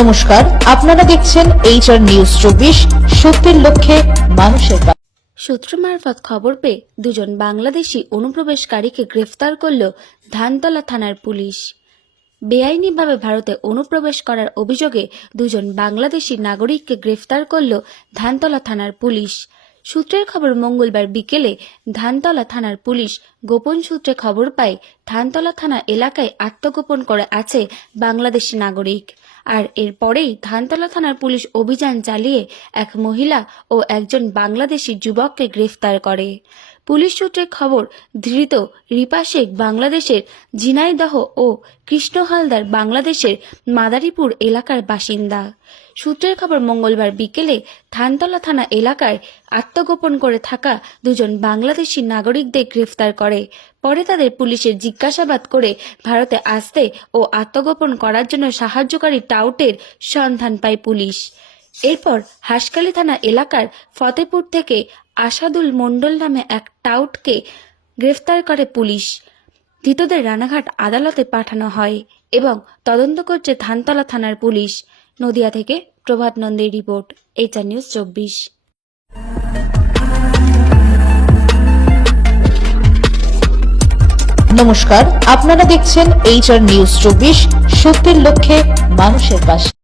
নমস্কার, আপনারা দেখছেন HR নিউজ 24, সত্যের লক্ষ্যে মানুষের পাশে। সূত্র মারফত খবর পেয়ে দুজন বাংলাদেশি অনুপ্রবেশকারীকে গ্রেফতার করল ধানতলা থানার পুলিশ। বেআইনিভাবে ভারতে অনুপ্রবেশ করার অভিযোগে দুজন বাংলাদেশি নাগরিককে গ্রেফতার করল ধানতলা থানার পুলিশ। সূত্রের খবর, মঙ্গলবার বিকেলে ধানতলা থানার পুলিশ গোপন সূত্রে খবর পায় ধানতলা থানা এলাকায় আত্মগোপন করে আছে বাংলাদেশি নাগরিক। আর এরপরেই ধানতলা থানার পুলিশ অভিযান চালিয়ে এক মহিলা ও একজন বাংলাদেশি যুবককে গ্রেফতার করে। পুলিশ সূত্রে খবর, ধৃত রিপা শেখ বাংলাদেশের ঝিনাইদহ ও কৃষ্ণ হালদার বাংলাদেশের মাদারীপুর এলাকার বাসিন্দা। সূত্রের খবর, মঙ্গলবার বিকেলে ধানতলা থানা এলাকায় আত্মগোপন করে থাকা দুজন বাংলাদেশি নাগরিকদের গ্রেফতার করে। পরে তাদের পুলিশের জিজ্ঞাসাবাদ করে ভারতে আসতে ও আত্মগোপন করার জন্য সাহায্যকারী টাউটের সন্ধান পায় পুলিশ। এরপর হাসখালী থানা এলাকার ফতেপুর থেকে আসাদুল মণ্ডল নামে এক টাউটকে গ্রেফতার করে পুলিশ। ধৃতদের রানাঘাট আদালতে পাঠানো হয় এবং তদন্ত করছে ধানতলা থানার পুলিশ। নদিয়া থেকে প্রভাত নন্দের রিপোর্ট, HR নিউজ 24। নমস্কার, আপনারা দেখছেন HR নিউজ 24, সত্যের লক্ষ্যে মানুষের পাশে।